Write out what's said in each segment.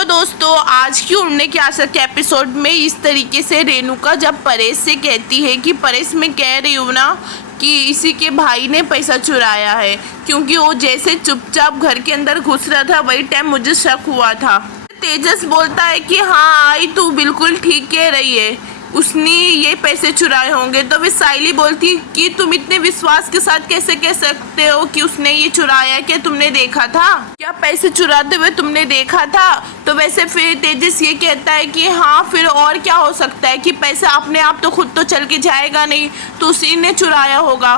Hello दोस्तों, आज की उड़ने की आशा के एपिसोड में इस तरीके से रेणुका जब परेश से कहती है कि परेश, मैं कह रही हूँ ना कि इसी के भाई ने पैसा चुराया है, क्योंकि वो जैसे चुपचाप घर के अंदर घुस रहा था वही टाइम मुझे शक हुआ था। तेजस बोलता है कि हाँ आई, तू बिल्कुल ठीक कह रही है, उसने ये पैसे चुराए होंगे। तो वे साइली बोलती कि तुम इतने विश्वास के साथ कैसे कह सकते हो कि उसने ये चुराया, क्या तुमने देखा था, क्या पैसे चुराते हुए तुमने देखा था? तो वैसे फिर तेजस ये कहता है कि हाँ फिर और क्या हो सकता है कि पैसा अपने आप तो खुद तो चल के जाएगा नहीं, तो उसी ने चुराया होगा।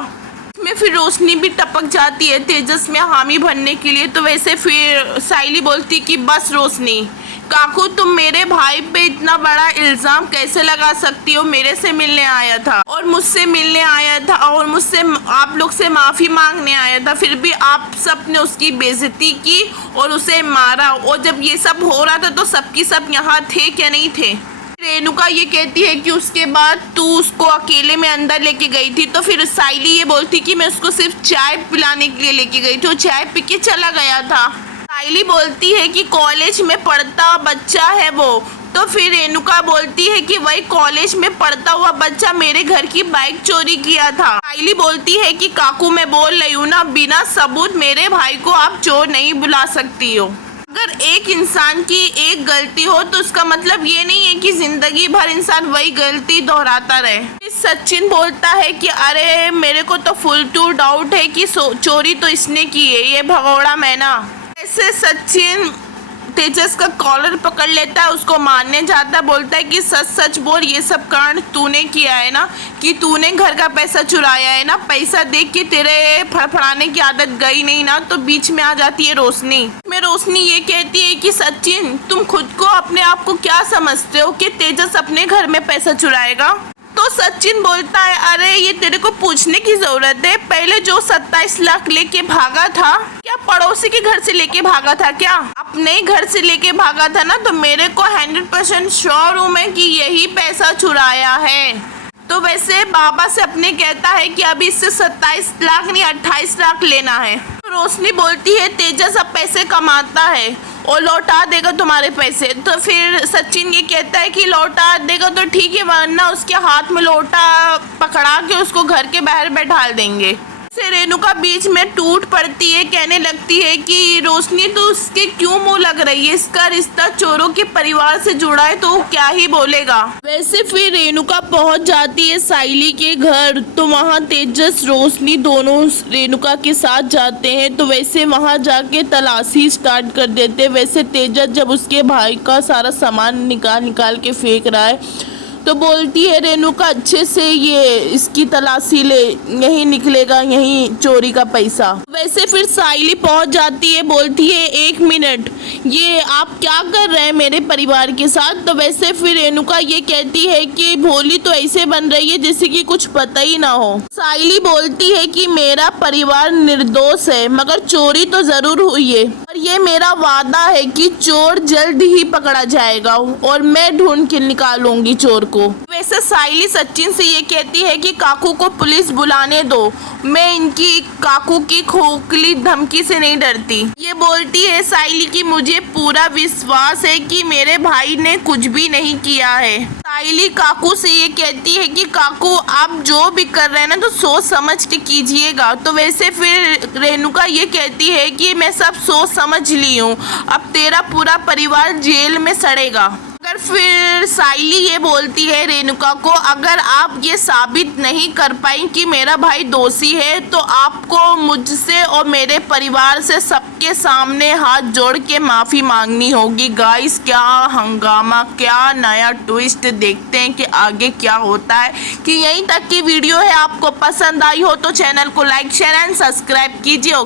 में फिर रोशनी भी टपक जाती है तेजस में हामी भरने के लिए। तो वैसे फिर साइली बोलती कि बस रोशनी, काकू तुम मेरे भाई पे इतना बड़ा इल्ज़ाम कैसे लगा सकती हो? मेरे से मिलने आया था और मुझसे मिलने आया था और मुझसे आप लोग से माफ़ी मांगने आया था, फिर भी आप सब ने उसकी बेइज्जती की और उसे मारा। और जब ये सब हो रहा था तो सबकी सब यहाँ थे क्या नहीं थे? रेणुका ये कहती है कि उसके बाद तू उसको अकेले में अंदर लेके गई थी। तो फिर साइली ये बोलती कि मैं उसको सिर्फ चाय पिलाने के लिए लेके गई थी, वो चाय पी के चला गया था। साइली बोलती है कि कॉलेज में पढ़ता बच्चा है वो। तो फिर रेणुका बोलती है कि वही कॉलेज में पढ़ता हुआ बच्चा मेरे घर की बाइक चोरी किया था। साइली बोलती है कि काकू मैं बोल रही हूँ ना, बिना सबूत मेरे भाई को आप चोर नहीं बुला सकती हो। अगर एक इंसान की एक गलती हो तो उसका मतलब ये नहीं है कि जिंदगी भर इंसान वही गलती दोहराता रहे। सचिन बोलता है कि अरे मेरे को तो फुल टू डाउट है कि चोरी तो इसने की है, ये भगोड़ा मैना। ऐसे सचिन तेजस का कॉलर पकड़ लेता है, उसको मारने जाता है, बोलता है कि सच सच बोल, ये सब कांड तूने किया है ना, कि तूने घर का पैसा चुराया है ना? पैसा देख के तेरे फड़फड़ाने की आदत गई नहीं ना? तो बीच में आ जाती है रोशनी। रोशनी ये कहती है कि सचिन तुम खुद को अपने आप को क्या समझते हो कि तेजस अपने घर में पैसा चुराएगा? तो सचिन बोलता है अरे ये तेरे को पूछने की जरूरत है, पहले जो 27 लाख लेके भागा था क्या पड़ोसी के घर से लेके भागा था, क्या अपने घर से लेके भागा था ना? तो मेरे को 100% श्योर हूँ मैं कि यही पैसा चुराया है। तो वैसे बाबा से अपने कहता है कि अभी इससे 27 लाख नहीं 28 लाख लेना है। तो रोशनी बोलती है तेजस अब पैसे कमाता है और लौटा देगा तुम्हारे पैसे। तो फिर सचिन ये कहता है कि लौटा देगा तो ठीक है, वरना उसके हाथ में लोटा पकड़ा के उसको घर के बाहर बैठा देंगे। से रेणुका बीच में टूट पड़ती है, कहने लगती है कि रोशनी तो उसके क्यों मुंह लग रही है, इसका रिश्ता चोरों के परिवार से जुड़ा है तो वो क्या ही बोलेगा। वैसे फिर रेणुका पहुंच जाती है साइली के घर। तो वहां तेजस रोशनी दोनों रेणुका के साथ जाते हैं। तो वैसे वहां जाके तलाशी स्टार्ट कर देते। वैसे तेजस जब उसके भाई का सारा सामान निकाल के फेंक रहा है तो बोलती है रेणुका अच्छे से ये इसकी तलाशी ले, यही निकलेगा यही चोरी का पैसा। वैसे फिर साइली पहुंच जाती है, बोलती है 1 मिनट, ये आप क्या कर रहे हैं मेरे परिवार के साथ? तो वैसे फिर रेणुका ये कहती है कि भोली तो ऐसे बन रही है जैसे कि कुछ पता ही ना हो। साइली बोलती है कि मेरा परिवार निर्दोष है मगर चोरी तो जरूर हुई है और ये मेरा वादा है कि चोर जल्द ही पकड़ा जाएगा और मैं ढूंढ के निकालूंगी चोर को। वैसे साइली सचिन से ये कहती है कि काकू को पुलिस बुलाने दो, मैं इनकी काकू की खोखली धमकी से नहीं डरती। ये बोलती है साइली कि मुझे पूरा विश्वास है कि मेरे भाई ने कुछ भी नहीं किया है। साइली काकू से ये कहती है कि काकू आप जो भी कर रहे हैं ना तो सोच समझ के कीजिएगा। तो वैसे फिर रेणुका ये कहती है कि मैं सब सोच समझ ली हूँ, अब तेरा पूरा परिवार जेल में सड़ेगा। अगर फिर साइली ये बोलती है रेणुका को, अगर आप ये साबित नहीं कर पाई कि मेरा भाई दोषी है तो आपको मुझसे और मेरे परिवार से सबके सामने हाथ जोड़ के माफ़ी मांगनी होगी। गाइस क्या हंगामा, क्या नया ट्विस्ट, देखते हैं कि आगे क्या होता है। कि यहीं तक की वीडियो है, आपको पसंद आई हो तो चैनल को लाइक शेयर एंड सब्सक्राइब कीजिए।